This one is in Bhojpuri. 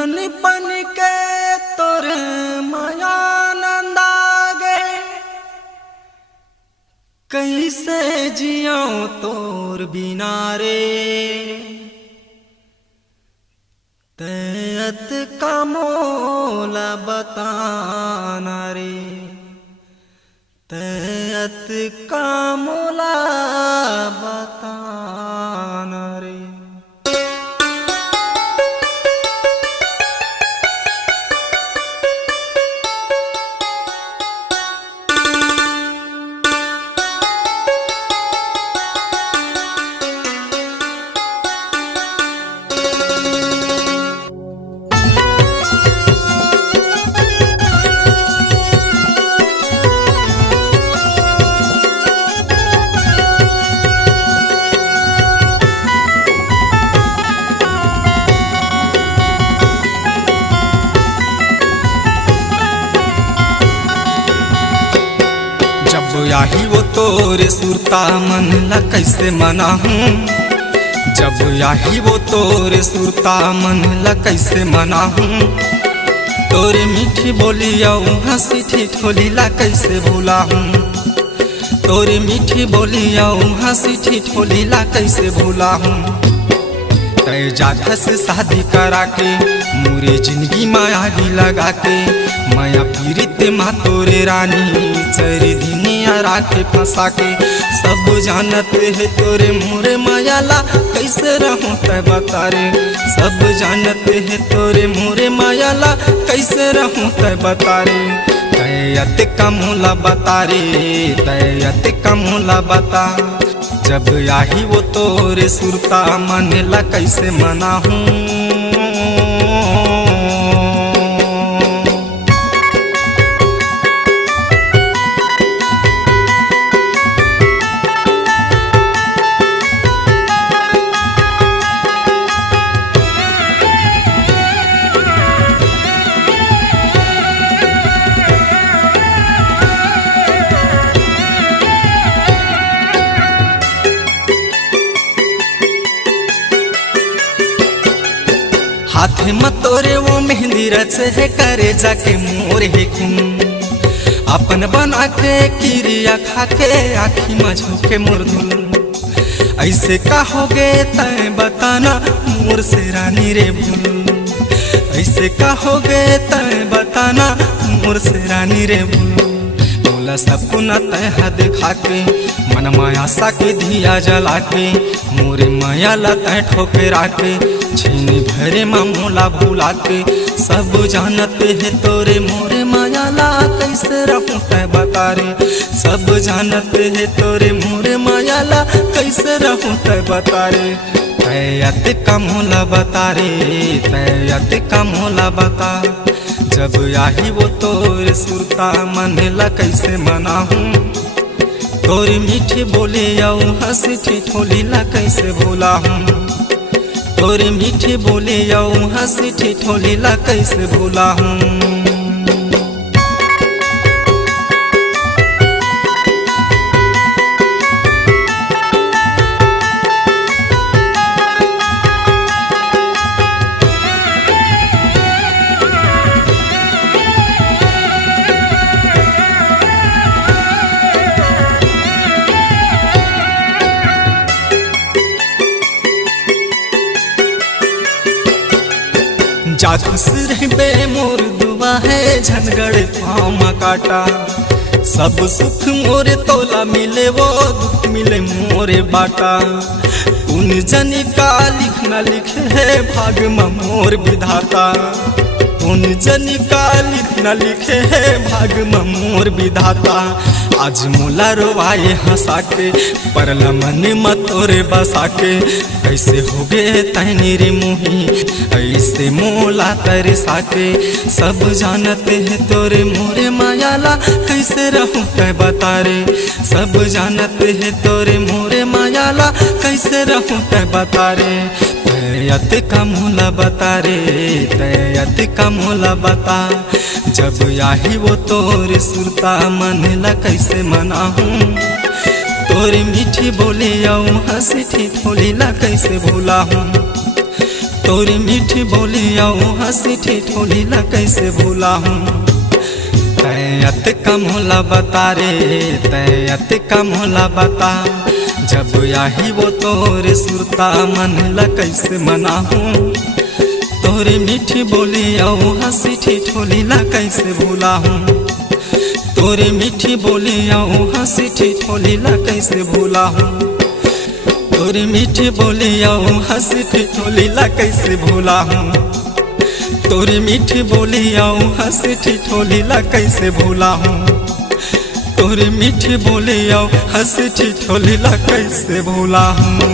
दुल्हन बन के तोर माया नंदागे, कैसे जियो तोर बिना रे। तैयत का मोला बताना रे, तैयत का मोला बताना रे। याही वो तोरे सुरता मन ला कैसे मनाहूँ, जब याही वो तोरे सुरता मन ला कैसे मनाहूँ। तोरे मीठी बोलिया हंसी ठिठोली ला कैसे भूलाहूँ, तोरे मीठी बोलिया हंसी ठिठोली ला कैसे भूलाहूँ। तय जाधा से शादी करा के मोरे जिंदगी माया ही लगा के, माया पीरित माँ तोरे रानी चरी दिनिया राखे फंसा के। सब जानत है तोरे मोरे मायाला कैसे रहूं तय बता रे, सब जानत है तोरे मोरे मायाला कैसे रहूं तय बता रे। तैयत का मोला बता रे, तैयत का मोला बता, जब याही वो तोरे सुरता मन ला कैसे मनाहूँ। हाथ में तोरे वो मेहंदी रचे है करे जाके मोर है खून, अपन बना के किरिया खा के आँखी में झोंके मोर धुल। ऐसे का हो गए तय बताना मोर से रानी रे भूल, ऐसे का हो गए तय बताना मोर से रानी रे भूल। मोला सपना तय हद खा के मन माया सा के दिया जला के, मोरे माया ला तय ठोकरा के छीनी भरे मोला भूला के। सब जानते है तोरे मोरे माया ला कैसे रहूं तय बता रे, सब जानते है तोरे मोरे माया ला कैसे रहूं तय बता रे। तैयत का मोला बता रे, तैयत का मोला बता, जब याही वो तोरे सुरता मन ला कैसे मनाहूँ। तोरी मीठी बोले आऊ हंसी ठिठोली ला कैसे भूलाहूँ, तोरे मीठी बोले आऊ हंसी ठिठोली ला कैसे भूलाहूँ। जा खुश रहबे मोर दुआ है झनगड़ पाँव में काटा, सब सुख मोरे तोला मिले वो दुख मिले मोरे बाटा। उन जनी का लिखना लिखे है भाग में मोर विधाता, उन जनी का लिखना लिखे है भाग में मोर विधाता। आज मोला रोवाए हंसा के परला मन में तोरे बसा के, कैसे हो गए तैनी रे मुही ऐसे मोला तरसा के। सब जानते हैं तोरे मोरे मायाला कैसे रहूं तय बता रे, सब जानते हैं तोरे मोरे मायाला कैसे रहूं तय बता रे। तैयत का मोला बता रे, तैयत का मोला बता, जब याही वो तोरे सुरता मन ला कैसे मनाहूँ। तोरे मीठी बोले आऊ हंसी ठिठोली ला कैसे भूलाहूँ, तोरी मीठी बोली आओ हंसी ठिठोली ला कैसे भूला हूँ। तैयत कम होला बता रे, तैयत कम होला बता, जब आही वो तोरे सुरता मन ला कैसे मना हूँ। तोरी मीठी बोली आओ हंसी ठिठोली ला कैसे भूला हूँ। तोरी मीठी बोली आओ हंसी ठिठोली ला कैसे भूला हूँ। तोरी मीठी बोली आओ हंसी ठिठोली ला कैसे भूला हूँ। तोरी मीठी बोली आओ हंसी ठिठोली ला कैसे भूला हूँ। तोरी मीठी बोली आओ हंसी ठिठोली ला कैसे भूला हूँ।